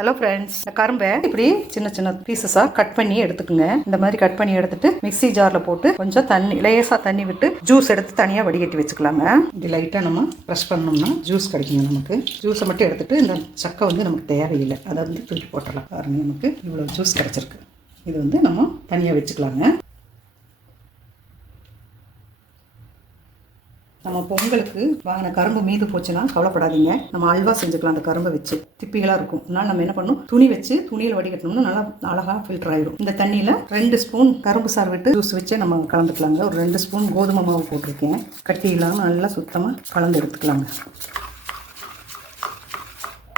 Hello friends இந்த கரும்பை இப்படி சின்ன சின்ன பீசஸாக கட் பண்ணி எடுத்துக்கோங்க. இந்த மாதிரி கட் பண்ணி எடுத்துட்டு மிக்ஸி ஜாரில் போட்டு கொஞ்சம் தண்ணி லேசாக தண்ணி விட்டு ஜூஸ் எடுத்து தனியாக வடிகட்டி வச்சுக்கலாங்க. இது லைட்டாக நம்ம ப்ரெஷ் பண்ணோம்னா ஜூஸ் கிடைக்குங்க நமக்கு. ஜூஸை மட்டும் எடுத்துட்டு இந்த சக்கை வந்து நமக்கு தேவையில்லை. அதை வந்து தூக்கி போட்டலாம் பாருங்க நமக்கு இவ்வளோ ஜூஸ் கிடச்சிருக்கு. இது வந்து நம்ம தனியாக வச்சுக்கலாங்க. நம்ம பொங்கலுக்கு வாங்கின கரும்பு மீது போச்சுன்னா கவலைப்படாதீங்க. நம்ம அல்வா செஞ்சுக்கலாம் அந்த கரும்பை வச்சு. திப்பிகளாக இருக்கும். அதனால நம்ம என்ன பண்ணணும்? துணி வச்சு துணியில் வடிகட்டணும்னா நல்லா அழகாக ஃபில்டர் ஆயிடும் இந்த தண்ணியில் ரெண்டு ஸ்பூன் கரும்பு சாறு விட்டு ஜூஸ் வச்சு நம்ம கலந்துக்கலாங்க. ஒரு ரெண்டு ஸ்பூன் கோதுமை மாவு போட்டிருக்கேன். கட்டி இல்லாமல் நல்லா சுத்தமாக கலந்து எடுத்துக்கலாங்க.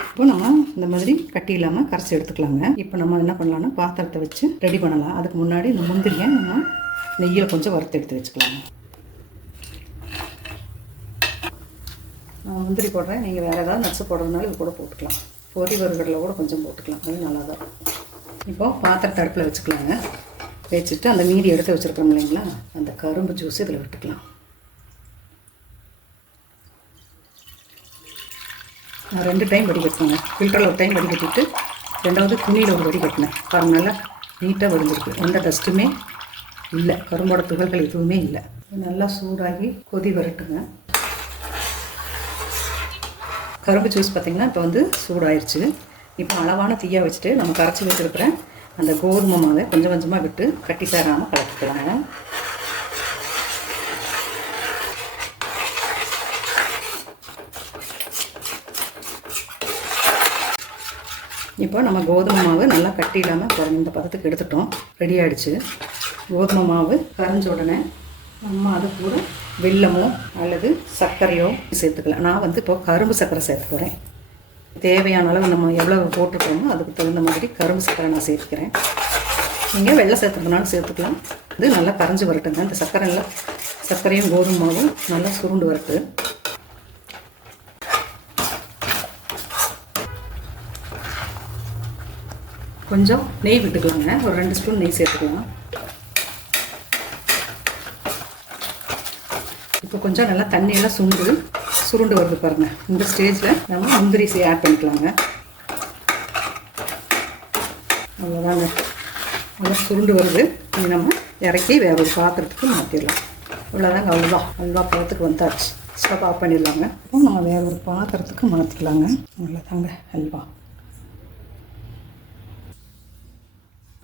இப்போ நம்ம இந்த மாதிரி கட்டி இல்லாமல் கரைச்சி எடுத்துக்கலாங்க. இப்போ நம்ம என்ன பண்ணலாம்னா பாத்திரத்தை வச்சு ரெடி பண்ணலாம். அதுக்கு முன்னாடி இந்த முந்திரியை நம்ம நெய்யில் கொஞ்சம் வறுத்து எடுத்து வச்சுக்கலாங்க. நான் முந்திரி போடுறேன். நீங்கள் வேறு ஏதாவது நச்சு போடுறதுனால இது கூட போட்டுக்கலாம். பொறி வறுகடலை கூட கொஞ்சம் போட்டுக்கலாம். அது நல்லா தான் இப்போது பாத்திரத்தை அடுப்பில் வச்சுக்கலாங்க. வச்சுட்டு அந்த மீதி எடுத்து வச்சுருக்கோம் இல்லைங்களா? அந்த கரும்பு ஜூஸ் இதில் விட்டுக்கலாம். நான் ரெண்டு டைம் வடிகட்டினேங்க ஃபில்டரில் ஒரு டைம் வடிகட்டிட்டு ரெண்டாவது துணியில் ஒரு வடிகட்டினேன் பாருங்க நல்லா நீட்டாக வடிஞ்சிருக்கு. எந்த டஸ்ட்டுமே இல்லை. கரும்போட துகள்கள் எதுவுமே இல்லை. நல்லா சூடாகி கொதி வரட்டுங்க. கரும்பு ஜூஸ் பார்த்திங்கன்னா இப்போ வந்து சூடாயிருச்சு. இப்போ அளவான தீயாக வச்சுட்டு நம்ம கரைச்சி வச்சுருக்கிற அந்த கோதுமை மாவை கொஞ்சம் கொஞ்சமாக விட்டு கட்டி சேராமல் கலக்கிக்கலாங்க. இப்போ நம்ம கோதுமை மாவு நல்லா கட்டி இல்லாமல் குறைந்த இந்த பதத்துக்கு எடுத்துட்டோம். ரெடி ஆகிடுச்சு கோதுமை மாவு கரைஞ்ச உடனே நம்ம அது கூட வெல்லமோ அல்லது சர்க்கரையோ சேர்த்துக்கலாம். நான் வந்து இப்போ கரும்பு சர்க்கரை சேர்த்து போகிறேன் தேவையான அளவு நம்ம எவ்வளோ போட்டுருக்கோமோ அதுக்கு தகுந்த மாதிரி கரும்பு சர்க்கரை நான் சேர்த்துக்கிறேன். நீங்கள் வெள்ளை சேர்த்துறதுனாலும் சேர்த்துக்கலாம். இது நல்லா கரைஞ்சி வரட்டுங்க இந்த சர்க்கரை நல்லா சர்க்கரையும் கோதுமாவும் நல்லா சுருண்டு வரட்டு கொஞ்சம் நெய் விட்டுக்கலாங்க. ஒரு ரெண்டு ஸ்பூன் நெய் சேர்த்துக்கலாம். இப்போ கொஞ்சம் நல்லா தண்ணியெல்லாம் சுண்டு சுருண்டு வருது பாருங்கள் இந்த ஸ்டேஜில் நம்ம முந்திரி சே ஆட் பண்ணிக்கலாங்க. அவ்வளோதாங்க. நல்லா சுருண்டு வருது. இது நம்ம இறக்கி வேற ஒரு பாத்திரத்துக்கு மாற்றிடலாம் அவ்வளோதாங்க அல்வா. அல்வா பழத்துக்கு வந்தாச்சு. ஸ்டவ் ஆஃப் பண்ணிடலாங்க. இப்போ நம்ம வேற ஒரு பாத்திரத்துக்கு மாற்றிக்கலாங்க அவ்வளோதாங்க அல்வா.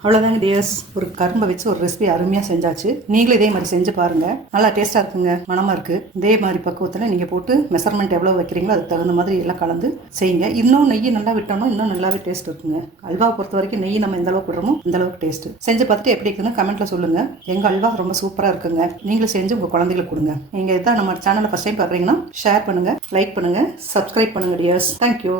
அவ்வளோதாங்க டியர்ஸ் ஒரு கரும்பை வச்சு ஒரு ரெசிபி அருமையாக செஞ்சாச்சு. நீங்களும் இதே மாதிரி செஞ்சு பாருங்கள் நல்லா டேஸ்ட்டாக இருக்குங்க. மனமாக இருக்குது இதே மாதிரி பக்குவத்தில் நீங்கள் போட்டு மெஷர்மெண்ட் எவ்வளோ வைக்கிறீங்களோ அதுக்கு தகுந்த மாதிரி எல்லாம் கலந்து செய்யுங்க. இன்னும் நெய் நல்லா விட்டோம்னா இன்னும் நல்லாவே டேஸ்ட் இருக்குங்க. அல்வா பொறுத்த வரைக்கும் நெய் நம்ம எந்த அளவுக்கு விடுறோமோ அந்த அளவுக்கு டேஸ்ட் செஞ்சு பார்த்துட்டு எப்படி இருக்குன்னு கமெண்ட்டில் சொல்லுங்கள் எங்கள் அல்வா ரொம்ப சூப்பராக இருக்குங்க. நீங்களும் செஞ்சு உங்கள் குழந்தைகளுக்கு கொடுங்க. நீங்கள் இதான் நம்ம சேனலை ஃபஸ்ட் டைம் பார்க்குறீங்கன்னா ஷேர் பண்ணுங்கள் லைக் பண்ணுங்கள் சப்ஸ்கிரைப் பண்ணுங்கள் டியர்ஸ் தேங்க்யூ